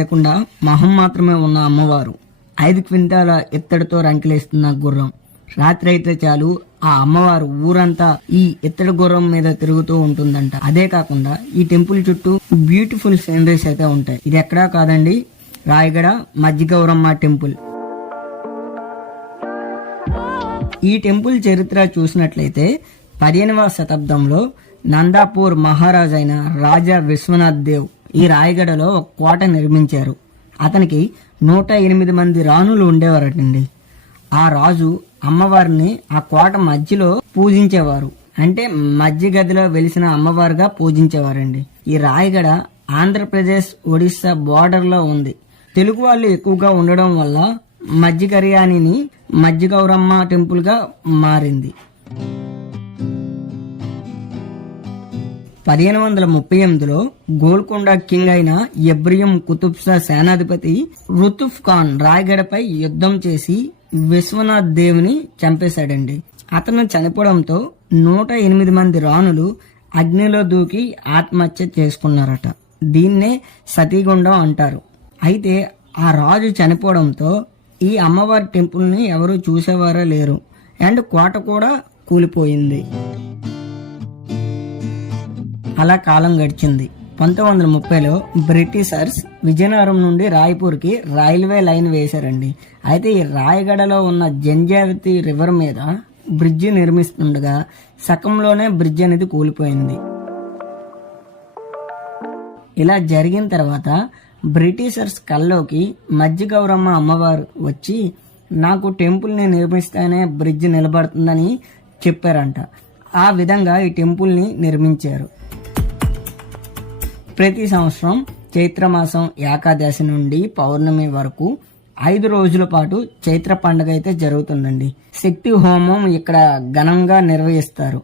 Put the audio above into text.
లేకుండా మొహం మాత్రమే ఉన్న అమ్మవారు 5 క్వింటాల ఎత్తడితో రంకెలేస్తున్న గుర్రం. రాత్రి అయితే చాలు ఆ అమ్మవారు ఊరంతా ఈ ఎత్తడి గుర్రం మీద తిరుగుతూ ఉంటుందంట. అదే కాకుండా ఈ టెంపుల్ చుట్టూ బ్యూటిఫుల్ సీనరీస్ అయితే ఉంటాయి. ఇది ఎక్కడా కాదండి, రాయగడ మజ్జిగౌరమ్మ టెంపుల్. ఈ టెంపుల్ చరిత్ర చూసినట్లయితే 15వ శతాబ్దంలో నందాపూర్ మహారాజైన రాజా విశ్వనాథ్ దేవ్ ఈ రాయగడలో ఒక కోట నిర్మించారు. అతనికి 108 మంది రాణులు ఉండేవారటండి. ఆ రాజు అమ్మవారిని ఆ కోట మధ్యలో పూజించేవారు. అంటే మధ్య గదిలో వెలిసిన అమ్మవారుగా పూజించేవారండి. ఈ రాయగడ ఆంధ్రప్రదేశ్ ఒడిస్సా బోర్డర్ లో ఉంది. తెలుగు వాళ్ళు ఎక్కువగా ఉండడం వల్ల మజ్జిగర్యానిని మజ్జిగౌరమ్మ టెంపుల్ గా మారింది. 1538లో గోల్కొండ కింగ్ అయిన ఇబ్రహీం కుతుబ్ షా సేనాధిపతి రుతుఫ్ ఖాన్ రాయగడపై యుద్ధం చేసి విశ్వనాథ్ దేవుని చంపేశాడండి. అతను చనిపోవడంతో 108 మంది రాణులు అగ్నిలో దూకి ఆత్మహత్య చేసుకున్నారట. దీన్నే సతీగుండం అంటారు. అయితే ఆ రాజు చనిపోవడంతో ఈ అమ్మవారి టెంపుల్ ని ఎవరు చూసేవారో లేరు. అండ్ కోట కూడా కూలిపోయింది. అలా కాలం గడిచింది. 1930లో బ్రిటిషర్స్ విజయనగరం నుండి రాయ్పూర్కి రైల్వే లైన్ వేశారండి. అయితే ఈ రాయగడలో ఉన్న జంజావతి రివర్ మీద బ్రిడ్జి నిర్మిస్తుండగా సకంలోనే బ్రిడ్జ్ అనేది కూలిపోయింది. ఇలా జరిగిన తర్వాత బ్రిటిషర్స్ కల్లోకి మజ్జిగౌరమ్మ అమ్మవారు వచ్చి నాకు టెంపుల్ని నిర్మిస్తేనే బ్రిడ్జ్ నిలబడుతుందని చెప్పారంట. ఆ విధంగా ఈ టెంపుల్ని నిర్మించారు. ప్రతి సంవత్సరం చైత్రమాసం ఏకాదశి నుండి పౌర్ణమి వరకు 5 రోజుల పాటు చైత్ర పండుగ అయితే జరుగుతుందండి. శక్తి హోమం ఇక్కడ ఘనంగా నిర్వహిస్తారు.